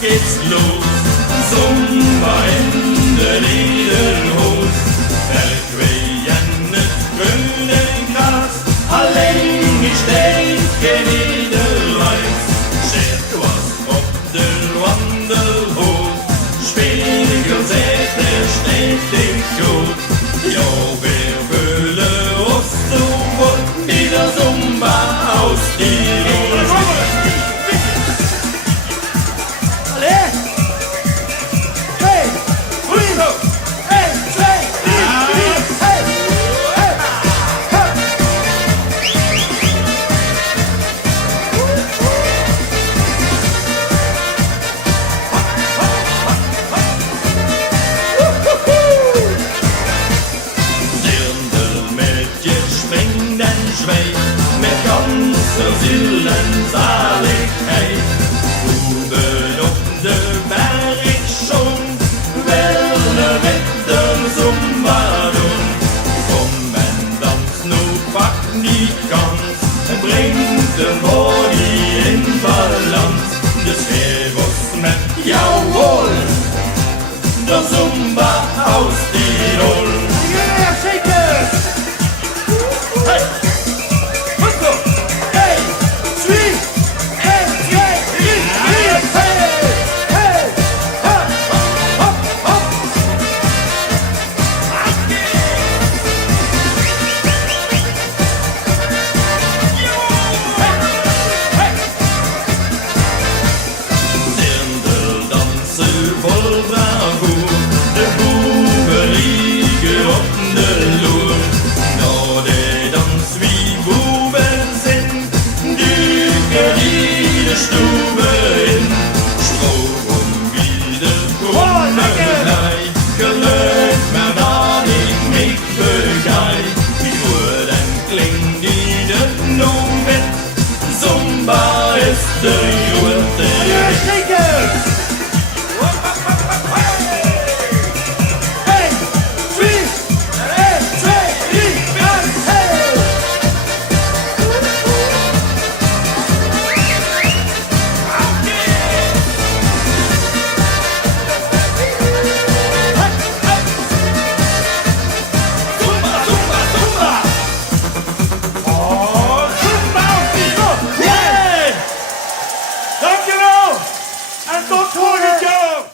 geht's los. Zumba in de Lederhoos. Bergweg en het groene gras. Alleen is steeds geen edelwijs. Zet was op de wandelhoos. Spiegel zet er stetig goed. Jo, weer vullen ons toe wordt. Die de Zumba aus Tirol. Met ganse ziel en zaligheid. Boven op de berg zon, willen met de Zumba doen. Kom en dans, nu pak die kans. En brengt de body in balans. Dus geef ons met jouw wol de Zumba aus Tirol. Ja, zeker! Hey! Vol bravoer, de boeven liggen op de loer. Nou de dans wie boeven zijn, duiken die de stoeven in. Stroom wie de kromme glij, geluid maar dat ik mich begij. Die woord en klinkt die de noem met, Zumba is de grote. Ja, zeker! Dank